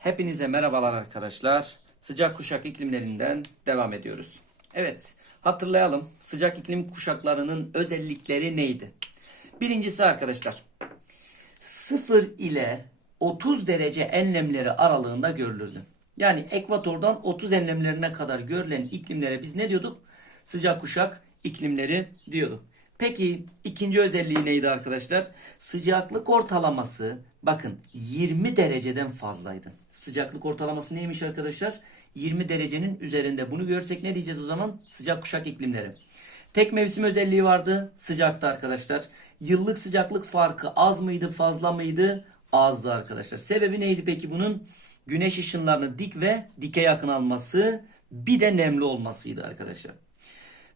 Hepinize merhabalar arkadaşlar. Sıcak kuşak iklimlerinden devam ediyoruz. Evet, hatırlayalım. Sıcak iklim kuşaklarının özellikleri neydi? Birincisi arkadaşlar, 0 ile 30 derece enlemleri aralığında görülürdü. Yani ekvatordan 30 enlemlerine kadar görülen iklimlere biz ne diyorduk? Sıcak kuşak iklimleri diyorduk. Peki ikinci özelliği neydi arkadaşlar? Sıcaklık ortalaması bakın 20 dereceden fazlaydı. Sıcaklık ortalaması neymiş arkadaşlar? 20 derecenin üzerinde. Bunu görsek ne diyeceğiz o zaman? Sıcak kuşak iklimleri. Tek mevsim özelliği vardı. Sıcaktı arkadaşlar. Yıllık sıcaklık farkı az mıydı fazla mıydı? Azdı arkadaşlar. Sebebi neydi peki bunun? Güneş ışınlarını dik ve dike yakın alması bir de nemli olmasıydı arkadaşlar.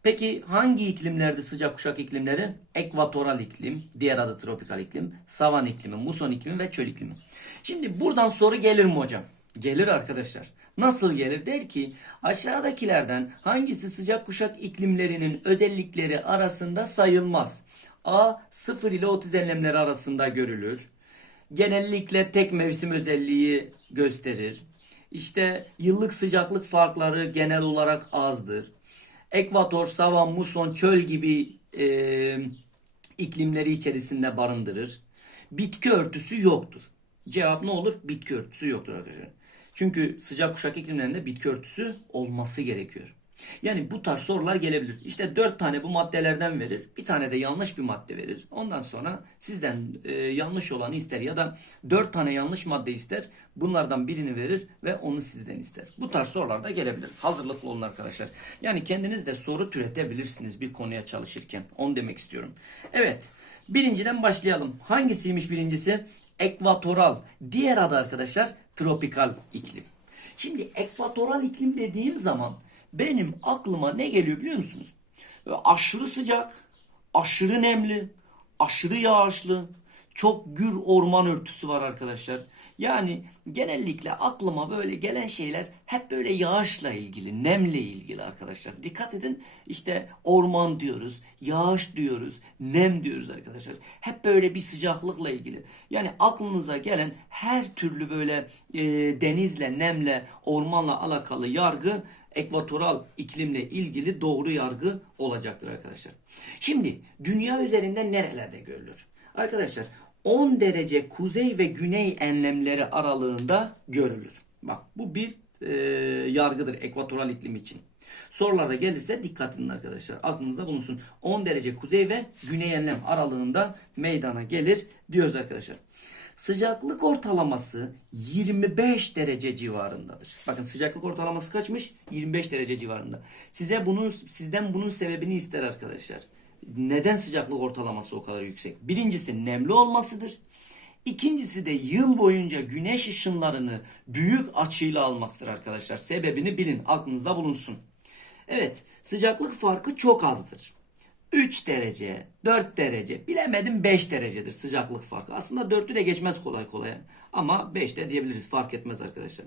Peki hangi iklimlerde sıcak kuşak iklimleri? Ekvatoral iklim, diğer adı tropikal iklim, savan iklimi, muson iklimi ve çöl iklimi. Şimdi buradan soru gelir mi hocam? Gelir arkadaşlar. Nasıl gelir? Der ki aşağıdakilerden hangisi sıcak kuşak iklimlerinin özellikleri arasında sayılmaz? A 0 ile 30 enlemleri arasında görülür. Genellikle tek mevsim özelliği gösterir. İşte yıllık sıcaklık farkları genel olarak azdır. Ekvator, savan, muson, çöl gibi e, iklimleri içerisinde barındırır. Bitki örtüsü yoktur. Cevap ne olur? Bitki örtüsü yoktur arkadaşlar. Çünkü sıcak kuşak iklimlerinde bitki örtüsü olması gerekiyor. Yani bu tarz sorular gelebilir. İşte dört tane bu maddelerden verir. Bir tane de yanlış bir madde verir. Ondan sonra sizden e, yanlış olanı ister ya da dört tane yanlış madde ister. Bunlardan birini verir ve onu sizden ister. Bu tarz sorular da gelebilir. Hazırlıklı olun arkadaşlar. Yani kendiniz de soru türetebilirsiniz bir konuya çalışırken. Onu demek istiyorum. Evet. Birinciden başlayalım. Hangisiymiş birincisi? Ekvatoral. Diğer adı arkadaşlar tropikal iklim. Şimdi ekvatoral iklim dediğim zaman benim aklıma ne geliyor biliyor musunuz? Böyle aşırı sıcak, aşırı nemli, aşırı yağışlı, çok gür orman örtüsü var arkadaşlar. Yani genellikle aklıma böyle gelen şeyler hep böyle yağışla ilgili, nemle ilgili arkadaşlar. Dikkat edin işte orman diyoruz, yağış diyoruz, nem diyoruz arkadaşlar. Hep böyle bir sıcaklıkla ilgili. Yani aklınıza gelen her türlü böyle e, denizle, nemle, ormanla alakalı yargı ekvatoral iklimle ilgili doğru yargı olacaktır arkadaşlar. Şimdi dünya üzerinde nerelerde görülür? Arkadaşlar 10 derece kuzey ve güney enlemleri aralığında görülür. Bak bu bir e, yargıdır ekvatoral iklim için. Sorularda gelirse dikkat edin arkadaşlar. Aklınızda bulunsun. 10 derece kuzey ve güney enlem aralığında meydana gelir diyoruz arkadaşlar. Sıcaklık ortalaması 25 derece civarındadır. Bakın sıcaklık ortalaması kaçmış? 25 derece civarında. Size bunun sizden bunun sebebini ister arkadaşlar. Neden sıcaklık ortalaması o kadar yüksek? Birincisi nemli olmasıdır. İkincisi de yıl boyunca güneş ışınlarını büyük açıyla almasıdır arkadaşlar. Sebebini bilin, aklınızda bulunsun. Evet, sıcaklık farkı çok azdır. 3 derece, 4 derece, bilemedim 5 derecedir sıcaklık farkı. Aslında 4'ü de geçmez kolay kolay. Ama 5 de diyebiliriz fark etmez arkadaşlar.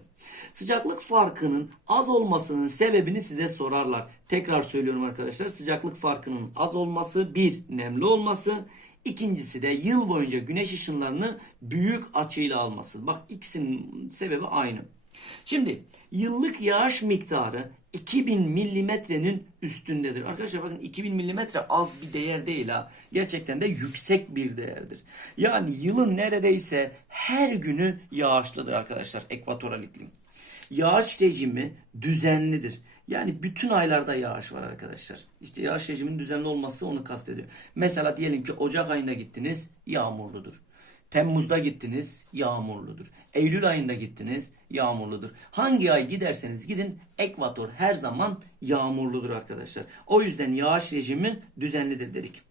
Sıcaklık farkının az olmasının sebebini size sorarlar. Tekrar söylüyorum arkadaşlar. Sıcaklık farkının az olması, bir nemli olması, İkincisi de yıl boyunca güneş ışınlarını büyük açıyla alması. Bak ikisinin sebebi aynı. Şimdi yıllık yağış miktarı 2000 milimetrenin üstündedir. Arkadaşlar bakın 2000 milimetre az bir değer değil ha. Gerçekten de yüksek bir değerdir. Yani yılın neredeyse her günü yağışlıdır arkadaşlar ekvatoral iklim. Yağış rejimi düzenlidir. Yani bütün aylarda yağış var arkadaşlar. İşte yağış rejiminin düzenli olması onu kastediyor. Mesela diyelim ki Ocak ayında gittiniz yağmurludur. Temmuz'da gittiniz yağmurludur. Eylül ayında gittiniz yağmurludur. Hangi ay giderseniz gidin ekvator her zaman yağmurludur arkadaşlar. O yüzden yağış rejimi düzenlidir dedik.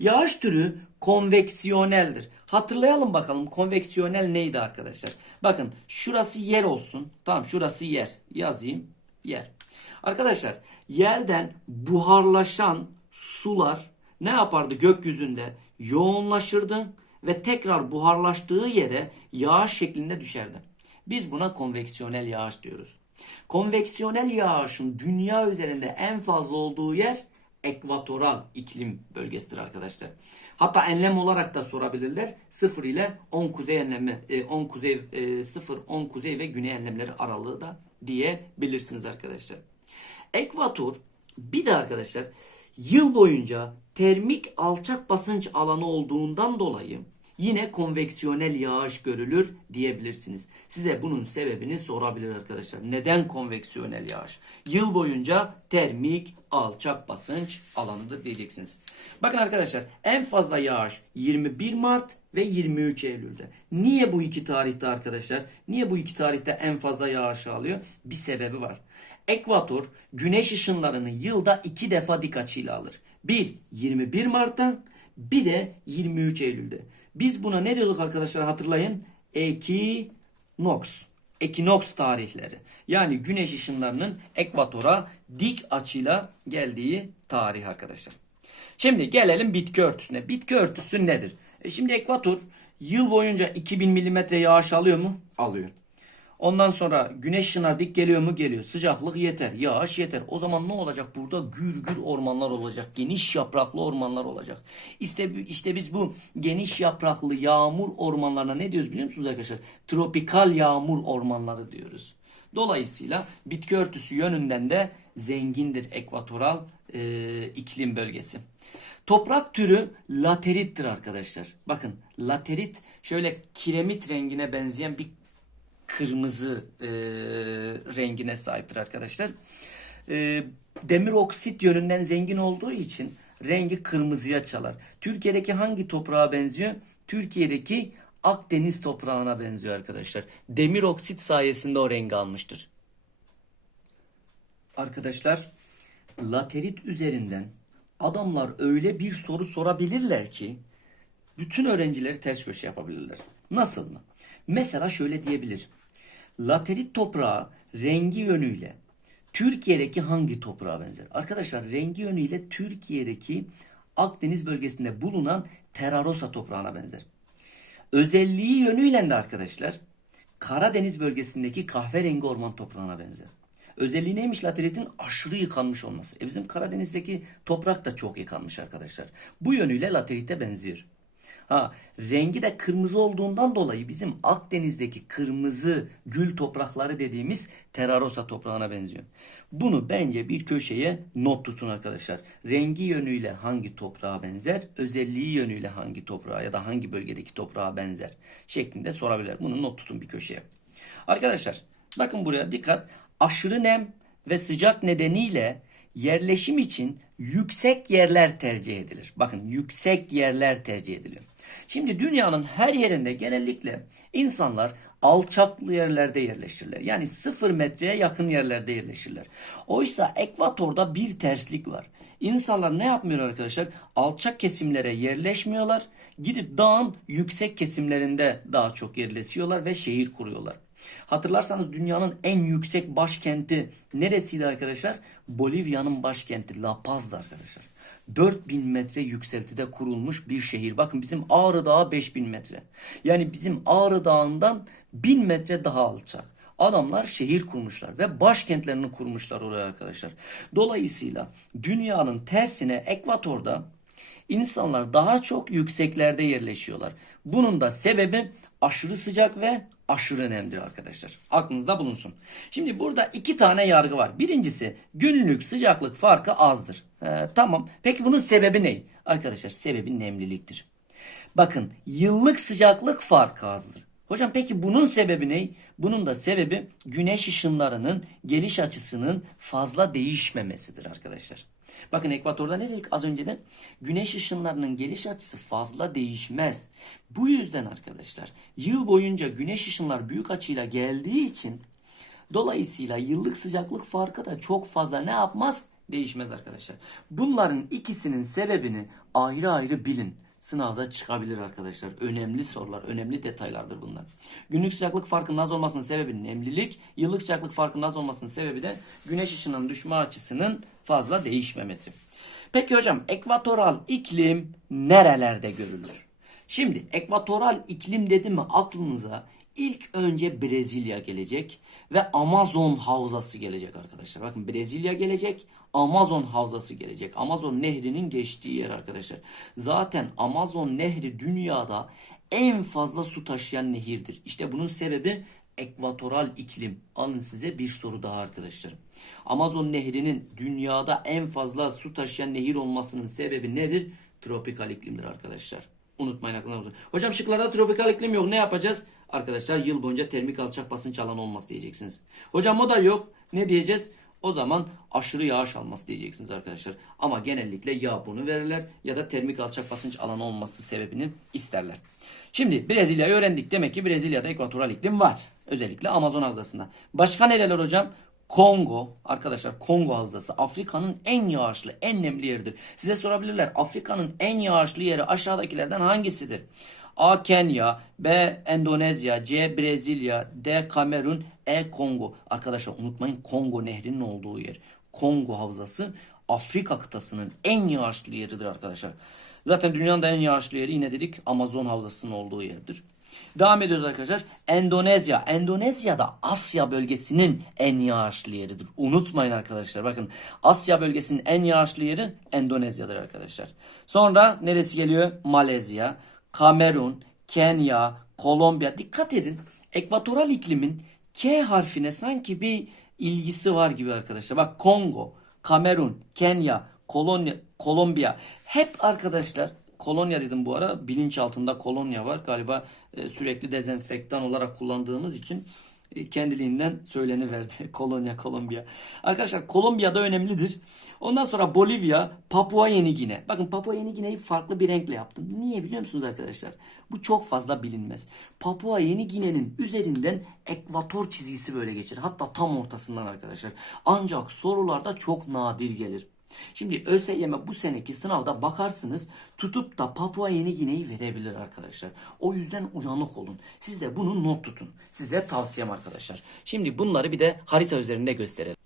Yağış türü konveksiyoneldir. Hatırlayalım bakalım konveksiyonel neydi arkadaşlar? Bakın şurası yer olsun. Tamam şurası yer. Yazayım yer. Arkadaşlar yerden buharlaşan sular ne yapardı gökyüzünde? Yoğunlaşırdı ve tekrar buharlaştığı yere yağış şeklinde düşerdi. Biz buna konveksiyonel yağış diyoruz. Konveksiyonel yağışın dünya üzerinde en fazla olduğu yer ekvatoral iklim bölgesidir arkadaşlar. Hatta enlem olarak da sorabilirler. 0 ile 10 kuzey enlemi, e, 10 kuzey, e, 0, 10 kuzey ve güney enlemleri aralığı da diyebilirsiniz arkadaşlar. Ekvator bir de arkadaşlar yıl boyunca termik alçak basınç alanı olduğundan dolayı yine konveksiyonel yağış görülür diyebilirsiniz. Size bunun sebebini sorabilir arkadaşlar. Neden konveksiyonel yağış? Yıl boyunca termik alçak basınç alanıdır diyeceksiniz. Bakın arkadaşlar en fazla yağış 21 Mart ve 23 Eylül'de. Niye bu iki tarihte arkadaşlar? Niye bu iki tarihte en fazla yağış alıyor? Bir sebebi var. Ekvator güneş ışınlarını yılda iki defa dik açıyla alır. Bir 21 Mart'ta bir de 23 Eylül'de. Biz buna ne diyorduk arkadaşlar hatırlayın? Ekinoks. Ekinoks tarihleri. Yani güneş ışınlarının ekvatora dik açıyla geldiği tarih arkadaşlar. Şimdi gelelim bitki örtüsüne. Bitki örtüsü nedir? E şimdi ekvator yıl boyunca 2000 milimetre yağış alıyor mu? Alıyor. Ondan sonra güneş ışınlar dik geliyor mu? Geliyor. Sıcaklık yeter. Yağış yeter. O zaman ne olacak? Burada gür gür ormanlar olacak. Geniş yapraklı ormanlar olacak. İşte, işte biz bu geniş yapraklı yağmur ormanlarına ne diyoruz biliyor musunuz arkadaşlar? Tropikal yağmur ormanları diyoruz. Dolayısıyla bitki örtüsü yönünden de zengindir ekvatoral e, iklim bölgesi. Toprak türü laterittir arkadaşlar. Bakın laterit şöyle kiremit rengine benzeyen bir kırmızı e, rengine sahiptir arkadaşlar. E, demir oksit yönünden zengin olduğu için rengi kırmızıya çalar. Türkiye'deki hangi toprağa benziyor? Türkiye'deki Akdeniz toprağına benziyor arkadaşlar. Demir oksit sayesinde o rengi almıştır. Arkadaşlar laterit üzerinden adamlar öyle bir soru sorabilirler ki bütün öğrencileri ters köşe yapabilirler. Nasıl mı? Mesela şöyle diyebilir. Laterit toprağı rengi yönüyle Türkiye'deki hangi toprağa benzer? Arkadaşlar rengi yönüyle Türkiye'deki Akdeniz bölgesinde bulunan Terarosa toprağına benzer. Özelliği yönüyle de arkadaşlar Karadeniz bölgesindeki kahverengi orman toprağına benzer. Özelliği neymiş lateritin? Aşırı yıkanmış olması. E bizim Karadeniz'deki toprak da çok yıkanmış arkadaşlar. Bu yönüyle laterite benziyor. Ha, rengi de kırmızı olduğundan dolayı bizim Akdeniz'deki kırmızı gül toprakları dediğimiz Terarosa toprağına benziyor. Bunu bence bir köşeye not tutun arkadaşlar. Rengi yönüyle hangi toprağa benzer, özelliği yönüyle hangi toprağa ya da hangi bölgedeki toprağa benzer şeklinde sorabilir. Bunu not tutun bir köşeye. Arkadaşlar bakın buraya dikkat. Aşırı nem ve sıcak nedeniyle yerleşim için yüksek yerler tercih edilir. Bakın yüksek yerler tercih ediliyor. Şimdi dünyanın her yerinde genellikle insanlar alçaklı yerlerde yerleşirler. Yani sıfır metreye yakın yerlerde yerleşirler. Oysa ekvatorda bir terslik var. İnsanlar ne yapmıyor arkadaşlar? Alçak kesimlere yerleşmiyorlar. Gidip dağın yüksek kesimlerinde daha çok yerleşiyorlar ve şehir kuruyorlar. Hatırlarsanız dünyanın en yüksek başkenti neresiydi arkadaşlar? Bolivya'nın başkenti La Paz'dı arkadaşlar. 4000 metre yükseltide kurulmuş bir şehir. Bakın bizim Ağrı Dağı 5000 metre. Yani bizim Ağrı Dağı'ndan 1000 metre daha alçak. Adamlar şehir kurmuşlar ve başkentlerini kurmuşlar oraya arkadaşlar. Dolayısıyla dünyanın tersine ekvatorda insanlar daha çok yükseklerde yerleşiyorlar. Bunun da sebebi aşırı sıcak ve aşırı nemdir arkadaşlar. Aklınızda bulunsun. Şimdi burada iki tane yargı var. Birincisi günlük sıcaklık farkı azdır. Ee, tamam. Peki bunun sebebi ne? Arkadaşlar sebebi nemliliktir. Bakın yıllık sıcaklık farkı azdır. Hocam peki bunun sebebi ne? Bunun da sebebi güneş ışınlarının geliş açısının fazla değişmemesidir arkadaşlar. Bakın ekvatorda ne dedik az önce de? Güneş ışınlarının geliş açısı fazla değişmez. Bu yüzden arkadaşlar yıl boyunca güneş ışınlar büyük açıyla geldiği için dolayısıyla yıllık sıcaklık farkı da çok fazla ne yapmaz? Değişmez arkadaşlar. Bunların ikisinin sebebini ayrı ayrı bilin sınavda çıkabilir arkadaşlar. Önemli sorular, önemli detaylardır bunlar. Günlük sıcaklık farkının az olmasının sebebi nemlilik, yıllık sıcaklık farkının az olmasının sebebi de güneş ışınının düşme açısının fazla değişmemesi. Peki hocam ekvatoral iklim nerelerde görülür? Şimdi ekvatoral iklim dedi mi aklınıza İlk önce Brezilya gelecek ve Amazon havzası gelecek arkadaşlar. Bakın Brezilya gelecek, Amazon havzası gelecek. Amazon nehrinin geçtiği yer arkadaşlar. Zaten Amazon nehri dünyada en fazla su taşıyan nehirdir. İşte bunun sebebi ekvatoral iklim. Alın size bir soru daha arkadaşlar. Amazon nehrinin dünyada en fazla su taşıyan nehir olmasının sebebi nedir? Tropikal iklimdir arkadaşlar. Unutmayın aklınızda. Hocam şıklarda tropikal iklim yok. Ne yapacağız? Arkadaşlar yıl boyunca termik alçak basınç alanı olması diyeceksiniz. Hocam o da yok. Ne diyeceğiz? O zaman aşırı yağış alması diyeceksiniz arkadaşlar. Ama genellikle ya bunu verirler ya da termik alçak basınç alanı olması sebebini isterler. Şimdi Brezilya'yı öğrendik. Demek ki Brezilya'da ekvatoral iklim var. Özellikle Amazon havzasında. Başka nereler hocam? Kongo arkadaşlar Kongo havzası Afrika'nın en yağışlı en nemli yeridir. Size sorabilirler Afrika'nın en yağışlı yeri aşağıdakilerden hangisidir? A. Kenya B. Endonezya C. Brezilya D. Kamerun E. Kongo. Arkadaşlar unutmayın Kongo nehrinin olduğu yer. Kongo havzası Afrika kıtasının en yağışlı yeridir arkadaşlar. Zaten dünyanın en yağışlı yeri yine dedik Amazon havzasının olduğu yerdir. Devam ediyoruz arkadaşlar. Endonezya. Endonezya'da Asya bölgesinin en yağışlı yeridir. Unutmayın arkadaşlar. Bakın Asya bölgesinin en yağışlı yeri Endonezya'dır arkadaşlar. Sonra neresi geliyor? Malezya, Kamerun, Kenya, Kolombiya. Dikkat edin. Ekvatoral iklimin K harfine sanki bir ilgisi var gibi arkadaşlar. Bak Kongo, Kamerun, Kenya, Kolonya, Kolombiya. Hep arkadaşlar kolonya dedim bu ara. Bilinç altında kolonya var. Galiba e, sürekli dezenfektan olarak kullandığımız için kendiliğinden söyleniverdi. kolonya, Kolombiya. Arkadaşlar Kolombiya da önemlidir. Ondan sonra Bolivya, Papua Yeni Gine. Bakın Papua Yeni Gine'yi farklı bir renkle yaptım. Niye biliyor musunuz arkadaşlar? Bu çok fazla bilinmez. Papua Yeni Gine'nin üzerinden ekvator çizgisi böyle geçer. Hatta tam ortasından arkadaşlar. Ancak sorularda çok nadir gelir. Şimdi ÖSYM bu seneki sınavda bakarsınız tutup da Papua Yeni Gine'yi verebilir arkadaşlar. O yüzden uyanık olun. Siz de bunu not tutun. Size tavsiyem arkadaşlar. Şimdi bunları bir de harita üzerinde gösterelim.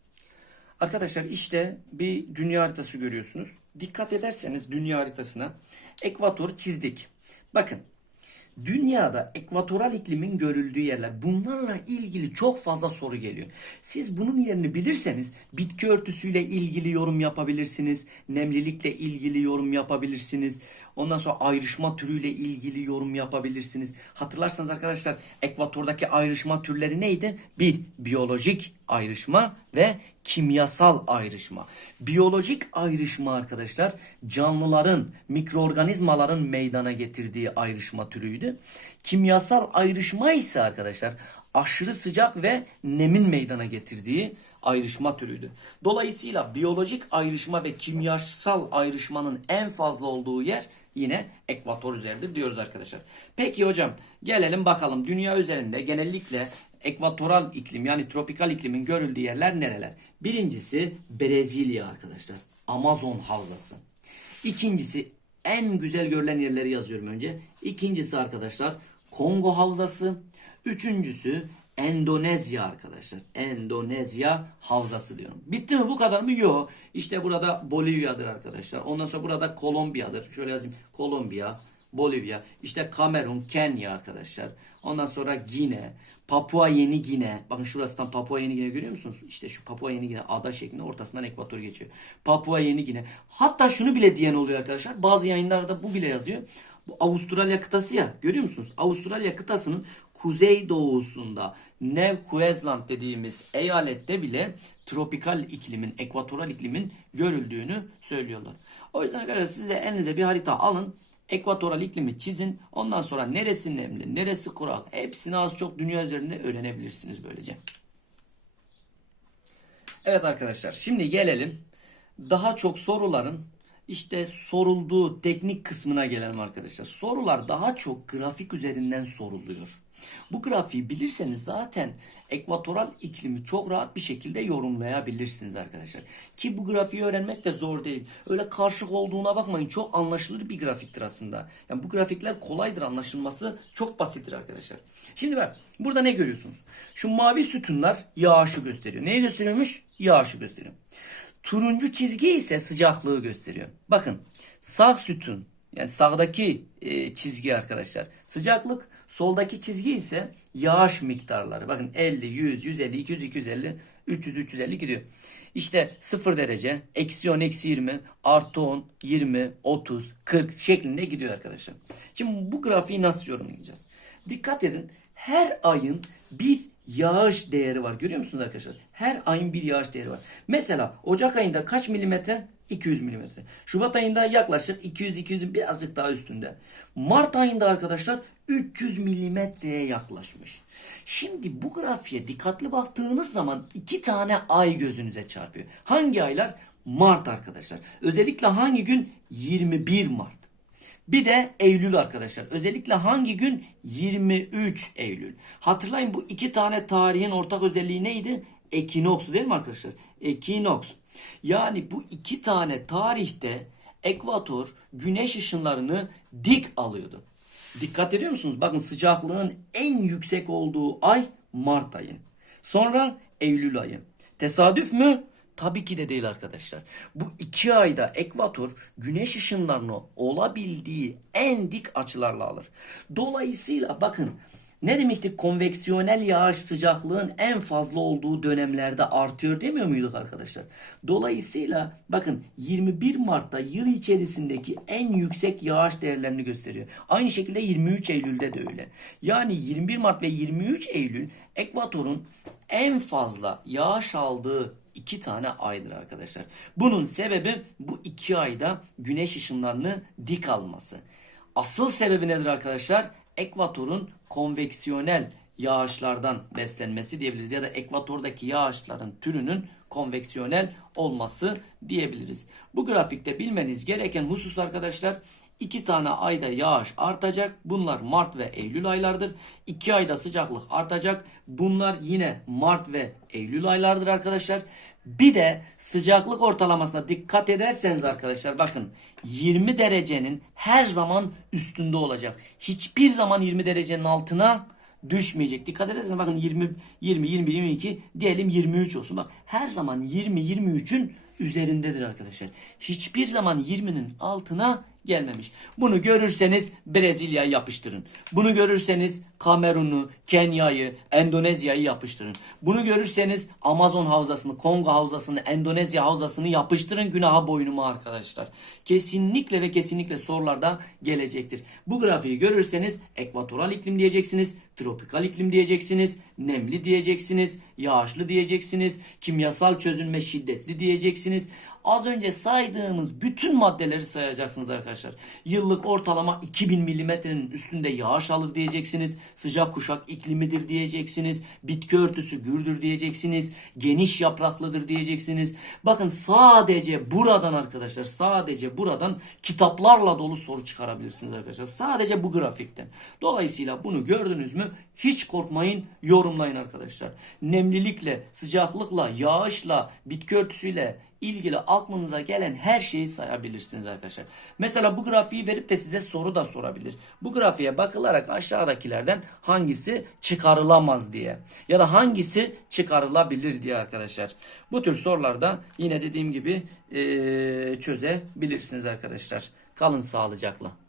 Arkadaşlar işte bir dünya haritası görüyorsunuz. Dikkat ederseniz dünya haritasına ekvator çizdik. Bakın Dünyada ekvatoral iklimin görüldüğü yerler. Bunlarla ilgili çok fazla soru geliyor. Siz bunun yerini bilirseniz bitki örtüsüyle ilgili yorum yapabilirsiniz. Nemlilikle ilgili yorum yapabilirsiniz. Ondan sonra ayrışma türüyle ilgili yorum yapabilirsiniz. Hatırlarsanız arkadaşlar ekvatordaki ayrışma türleri neydi? Bir, biyolojik ayrışma ve kimyasal ayrışma. Biyolojik ayrışma arkadaşlar canlıların, mikroorganizmaların meydana getirdiği ayrışma türüydü. Kimyasal ayrışma ise arkadaşlar aşırı sıcak ve nemin meydana getirdiği ayrışma türüydü. Dolayısıyla biyolojik ayrışma ve kimyasal ayrışmanın en fazla olduğu yer yine ekvator üzeridir diyoruz arkadaşlar. Peki hocam gelelim bakalım dünya üzerinde genellikle ekvatoral iklim yani tropikal iklimin görüldüğü yerler nereler? Birincisi Brezilya arkadaşlar. Amazon havzası. İkincisi en güzel görülen yerleri yazıyorum önce. İkincisi arkadaşlar Kongo havzası. Üçüncüsü Endonezya arkadaşlar. Endonezya havzası diyorum. Bitti mi bu kadar mı? Yok. İşte burada Bolivya'dır arkadaşlar. Ondan sonra burada Kolombiya'dır. Şöyle yazayım. Kolombiya, Bolivya, işte Kamerun, Kenya arkadaşlar. Ondan sonra Gine, Papua Yeni Gine. Bakın şurasından Papua Yeni Gine görüyor musunuz? İşte şu Papua Yeni Gine ada şeklinde ortasından ekvator geçiyor. Papua Yeni Gine. Hatta şunu bile diyen oluyor arkadaşlar. Bazı yayınlarda bu bile yazıyor. Bu Avustralya kıtası ya görüyor musunuz? Avustralya kıtasının kuzey doğusunda New Queensland dediğimiz eyalette bile tropikal iklimin, ekvatoral iklimin görüldüğünü söylüyorlar. O yüzden arkadaşlar siz de elinize bir harita alın. Ekvatoral iklimi çizin. Ondan sonra neresi nemli, neresi kurak hepsini az çok dünya üzerinde öğrenebilirsiniz böylece. Evet arkadaşlar şimdi gelelim daha çok soruların işte sorulduğu teknik kısmına gelelim arkadaşlar. Sorular daha çok grafik üzerinden soruluyor. Bu grafiği bilirseniz zaten ekvatoral iklimi çok rahat bir şekilde yorumlayabilirsiniz arkadaşlar. Ki bu grafiği öğrenmek de zor değil. Öyle karışık olduğuna bakmayın. Çok anlaşılır bir grafiktir aslında. Yani bu grafikler kolaydır anlaşılması. Çok basittir arkadaşlar. Şimdi bak burada ne görüyorsunuz? Şu mavi sütunlar yağışı gösteriyor. Neyi gösteriyormuş? Yağışı gösteriyor. Turuncu çizgi ise sıcaklığı gösteriyor. Bakın sağ sütun yani sağdaki e, çizgi arkadaşlar sıcaklık Soldaki çizgi ise yağış miktarları. Bakın 50, 100, 150, 200, 250, 300, 350 gidiyor. İşte 0 derece, eksi 10, eksi 20, artı 10, 20, 30, 40 şeklinde gidiyor arkadaşlar. Şimdi bu grafiği nasıl yorumlayacağız? Dikkat edin her ayın bir yağış değeri var. Görüyor musunuz arkadaşlar? Her ayın bir yağış değeri var. Mesela Ocak ayında kaç milimetre? 200 milimetre. Şubat ayında yaklaşık 200-200'ün birazcık daha üstünde. Mart ayında arkadaşlar 300 milimetreye yaklaşmış. Şimdi bu grafiğe dikkatli baktığınız zaman iki tane ay gözünüze çarpıyor. Hangi aylar? Mart arkadaşlar. Özellikle hangi gün? 21 Mart. Bir de Eylül arkadaşlar. Özellikle hangi gün? 23 Eylül. Hatırlayın bu iki tane tarihin ortak özelliği neydi? Ekinoksu değil mi arkadaşlar? Ekinoks. Yani bu iki tane tarihte ekvator güneş ışınlarını dik alıyordu. Dikkat ediyor musunuz? Bakın sıcaklığın en yüksek olduğu ay Mart ayı. Sonra Eylül ayı. Tesadüf mü? Tabii ki de değil arkadaşlar. Bu iki ayda ekvator güneş ışınlarını olabildiği en dik açılarla alır. Dolayısıyla bakın ne demiştik konveksiyonel yağış sıcaklığın en fazla olduğu dönemlerde artıyor demiyor muyduk arkadaşlar? Dolayısıyla bakın 21 Mart'ta yıl içerisindeki en yüksek yağış değerlerini gösteriyor. Aynı şekilde 23 Eylül'de de öyle. Yani 21 Mart ve 23 Eylül ekvatorun en fazla yağış aldığı iki tane aydır arkadaşlar. Bunun sebebi bu iki ayda güneş ışınlarını dik alması. Asıl sebebi nedir arkadaşlar? Ekvatorun konveksiyonel yağışlardan beslenmesi diyebiliriz. Ya da ekvatordaki yağışların türünün konveksiyonel olması diyebiliriz. Bu grafikte bilmeniz gereken husus arkadaşlar iki tane ayda yağış artacak. Bunlar Mart ve Eylül aylardır. İki ayda sıcaklık artacak. Bunlar yine Mart ve Eylül aylardır arkadaşlar. Bir de sıcaklık ortalamasına dikkat ederseniz arkadaşlar bakın 20 derecenin her zaman üstünde olacak. Hiçbir zaman 20 derecenin altına düşmeyecek. Dikkat ederseniz bakın 20 20 20 22 diyelim 23 olsun. Bak her zaman 20 23'ün üzerindedir arkadaşlar. Hiçbir zaman 20'nin altına gelmemiş. Bunu görürseniz Brezilya'yı yapıştırın. Bunu görürseniz Kamerun'u, Kenya'yı, Endonezya'yı yapıştırın. Bunu görürseniz Amazon havzasını, Kongo havzasını, Endonezya havzasını yapıştırın günaha boynuma arkadaşlar. Kesinlikle ve kesinlikle sorularda gelecektir. Bu grafiği görürseniz ekvatoral iklim diyeceksiniz, tropikal iklim diyeceksiniz, nemli diyeceksiniz, yağışlı diyeceksiniz, kimyasal çözülme şiddetli diyeceksiniz. Az önce saydığımız bütün maddeleri sayacaksınız arkadaşlar. Yıllık ortalama 2000 milimetrenin üstünde yağış alır diyeceksiniz. Sıcak kuşak iklimidir diyeceksiniz. Bitki örtüsü gürdür diyeceksiniz. Geniş yapraklıdır diyeceksiniz. Bakın sadece buradan arkadaşlar sadece buradan kitaplarla dolu soru çıkarabilirsiniz arkadaşlar. Sadece bu grafikten. Dolayısıyla bunu gördünüz mü hiç korkmayın yorumlayın arkadaşlar. Nemlilikle, sıcaklıkla, yağışla, bitki örtüsüyle ilgili aklınıza gelen her şeyi sayabilirsiniz arkadaşlar. Mesela bu grafiği verip de size soru da sorabilir. Bu grafiğe bakılarak aşağıdakilerden hangisi çıkarılamaz diye ya da hangisi çıkarılabilir diye arkadaşlar. Bu tür sorularda yine dediğim gibi eee, çözebilirsiniz arkadaşlar. Kalın sağlıcakla.